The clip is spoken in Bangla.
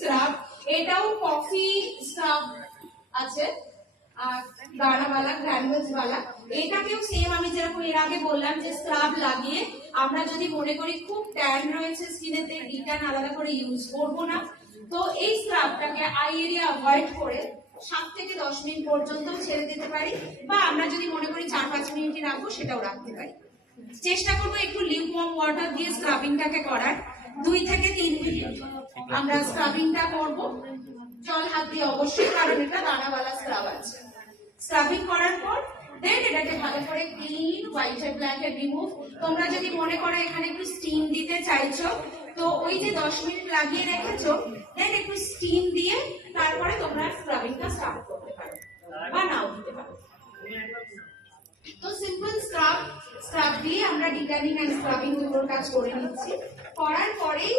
স্ক্রাব, এটাও কফি স্ক্রাব আছে আর গাঢ়াওয়ালা গ্র্যানুলস ওয়ালা। এটাকেও সেম আমি যেরকম এর আগে বললাম যে স্ক্রাব লাগিয়ে আমরা যদি মনে করি খুব ট্যান রয়েছে স্কিনেতে, ডিট্যান আলাদা করে ইউজ করব না, তো এই স্ক্রাবটাকে আই এরিয়া অ্যাভয়েড করে 7 থেকে 10 মিনিট পর্যন্ত ছেড়ে দিতে পারি, বা আমরা যদি মনে করি 4-5 মিনিটই রাখবো সেটাও রাখতে পারি। চেষ্টা করবো একটু লিউকওয়ার্ম ওয়াটার দিয়ে স্ক্রাবিংটাকে করার। 2 থেকে 3 মিনিট আমরা স্ক্রাবিংটা করব, জল হাত দিয়ে অবশ্যই, কারণ এটা দানাওয়ালা স্ক্রাব আছে। স্ক্রাবিং করার পর দেন এটাকে ভালো করে ক্লিন হোয়াইট ব্ল্যাঙ্কেট রিমুভ। তোমরা যদি মনে করো এখানে একটু স্টিম দিতে চাইছো, তো ওই যে 10 মিনিট লাগিয়ে রেখেছো, দেন একটু স্টিম দিয়ে তারপরে তোমরা স্ক্রাবিংটা স্টার্ট করতে পারো বা নাও দিতে পারো। তো সিম্পল স্ক্রাব দিয়ে আমরা ডিট্যানিং এন্ড স্ক্রাবিং দুটোর কাজ করে নিচ্ছি। করার পরেই